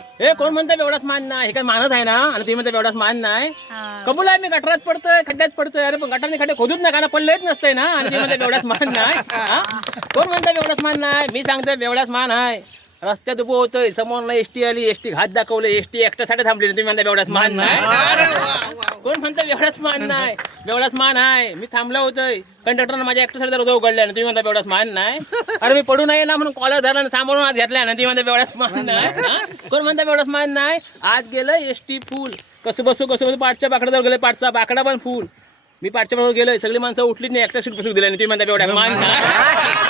हे कोण म्हणतं एवढाच मान नाही? हे काय मानत आहे ना? आणि तुम्ही म्हणता एवढाच मान नाही. हा. कबूल आहे मी गटारात पडतोय खड्ड्यात पडतोय. अरे पण गटारने खड्डे खोदूच नाही कारण पडलेच नसतंय ना. आणि तुम्ही म्हणता एवढाच मान नाही. हा? कोण म्हणतं एवढाच मान नाही? मी सांगतोय एवढाच मान आहे. रस्त्यात उभं होतोय समोर एसटी आली एसटी घात दाखवले एसटी एकट्यासाठी थांबली. तुम्ही म्हणता एवढाच मान नाही? कोण म्हणतं एवढाच मान नाही? एवढाच मान आहे. मी थांबलो होतोय. कंडक्टरनं माझ्या एकट्यासाठी दरवाजा उघडला तुम्ही म्हणता एवढाच मान नाही. अरे मी पडू नये ना म्हणून कॉलर धरला आणि सांभाळून आत घेतला ना. ती म्हणता एवढाच मान नाही? कोण म्हणता एवढाच मान नाही? आत गेलं एसटी फुल. कसं बसू कसं बसू पाठच्या बाकड्यावर गेले पाठचा बाकडा पण फुल. मी पाठच्या बरोबर गेलोय. सगळी माणसं उठलीच नाही. एकट्या सीट बसू दिल्या तुम्ही म्हणता एवढ्या मान नाही.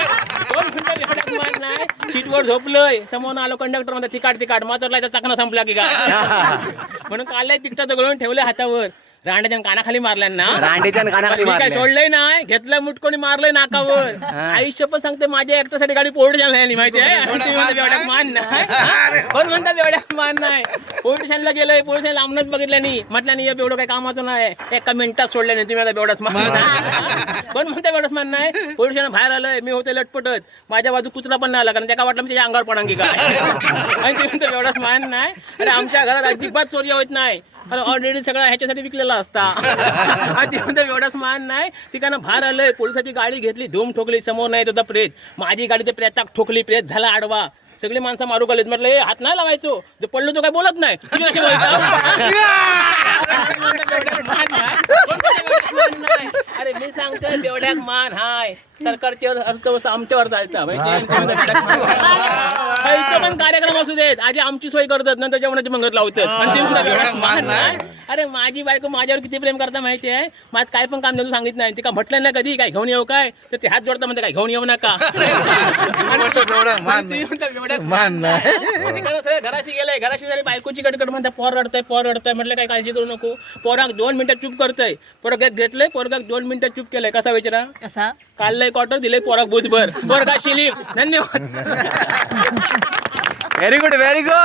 कोण म्हणता एवढ्याच मान नाही? सीटवर झोपलोय. समोर आलो कंडक्टर म्हणता तिकाट तिकाट. मात्र चाकणा संपला की काय? म्हणून काढलाय तिकटाचं गळून ठेवलंय हातावर. रांड्याच्या कानाखाली मारल्या ना? रांडेच्या कानाखाली मी काय मारल्या. सोडलंय नाही घेतलं मुटकोणी मारलंय नाकावर. आयुष्य पण सांगते माझ्या एकट्यासाठी गाडी पोर्ट झाली माहिती आहे? आणि तुम्ही म्हणता मान नाही. हा? कोण म्हणतात एवढ्या मान नाही? पोलीस स्टेशनला गेलोय पोलीस स्टेशन लांबनच बघितलं नाही. म्हटलं नाही एवढं काही कामाचं नाही. एका मिनिटात सोडलं नाही तुम्ही म्हणता एवढाच मान नाही. कोण म्हणता एवढंच मान नाही? पोलीस स्टेशन बाहेर आलंय मी होते लटपटत. माझ्या बाजू कुत्रा पण नाही आला कारण त्याला वाटलं मी त्याच्या अंगावर पडांगी काय आणि तुम्ही म्हणता एवढाच मान नाही. अरे आमच्या घरात अजिबात चोरी होत नाही. अरे ऑलरेडी सगळं ह्याच्यासाठी विकलेला असता. ती एवढाच मान नाही. तिकडनं बाहेर आलंय पोलिसाची गाडी घेतली धूम ठोकली समोर नाही होता प्रेत माझी गाडी ते प्रेताक ठोकली प्रेत झाला आडवा. सगळी माणसं मारू गेलेत म्हटलं "ए, हात नाही लावायचो. जे पडलो तो काय बोलत नाही? तुम्ही कसे बोलता? अरे मी सांगतोय बेवड्याक मान हाय. सरकारची अर्थव्यवस्था आमच्यावर माहिती खायचं पण कार्यक्रम असू देत. आधी आमची सोय करतात नंतर जेवणाची मंगत लावतात. आणि ते म्हणतात, "बेवड्याक मान नाही. अरे माझी बायको माझ्यावर किती प्रेम करता माहिती आहे? माझं काय पण काम देतो सांगितलं नाही. तिका म्हटलं ना कधी? काय घेऊन येऊ काय? तर ते हात जोडता म्हणते काय घेऊन येऊ नका. एवढा मान ती म्हणते, "बेवड्याक मान नाही. तिकडं सगळं घराशी गेलंय. घराशी झाली बायकोची कडकड म्हणते पोर रडतंय पोर रडतंय. म्हटलं काय काळजी करू नको. पोराक दोन मिनिटं चूप करतंय. पोरग घेतलंय पोरगाक दोन मिनिटं चूप केलंय. कसा विचारा? कसा? काढलंय क्वार्टर दिलंय पोराक बुधभर पोरगा शिलीप? धन्यवाद. Very good very good